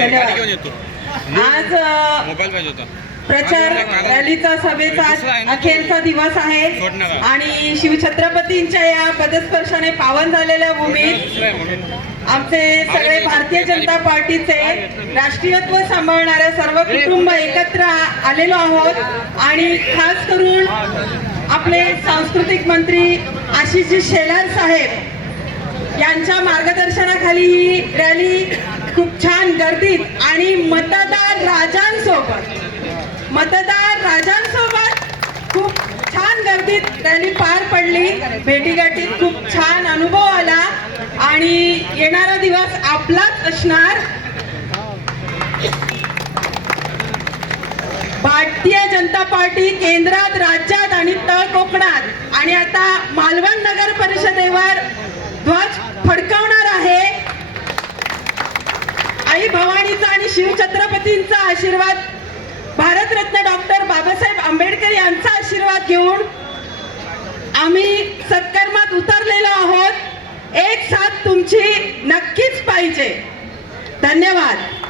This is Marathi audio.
धन्यवाद. आज मोबाईल पाहिजे होता. प्रचार रॅलीचा सभेचा अखेरचा दिवस आहे. आणि शिवछत्रपतींच्या या पदस्पर्शाने पावन झालेल्या भूमीत आमचे सगळे भारतीय जनता पार्टीचे राष्ट्रीयत्व सांभाळणारे सर्व कुटुंब एकत्र आलेलो आहोत. आणि खास करून आपले सांस्कृतिक मंत्री आशिषजी शेलार साहेब यांच्या मार्गदर्शनाखाली ही रॅली खूप आणि मतदार राजांसोबत. मतदार राजांसोबत खूप छान गर्दीत रॅली पार पडली. भेटीगाठीत खूप छान अनुभव आला. आणि येणारा दिवस आपलाच असणार. भारतीय जनता पार्टी केंद्रात राज्यात आणि तळ कोकणात आणि आता मालवण नगर परिषदेवर आई भवानीचा आणि शिवछत्रपतींचा आशीर्वाद. भारतरत्न डॉक्टर बाबासाहेब आंबेडकर यांचा आशीर्वाद घेऊन आम्ही सत्कर्मात उतरलेलो आहोत. एक साथ तुमची नक्कीच पाहिजे. धन्यवाद.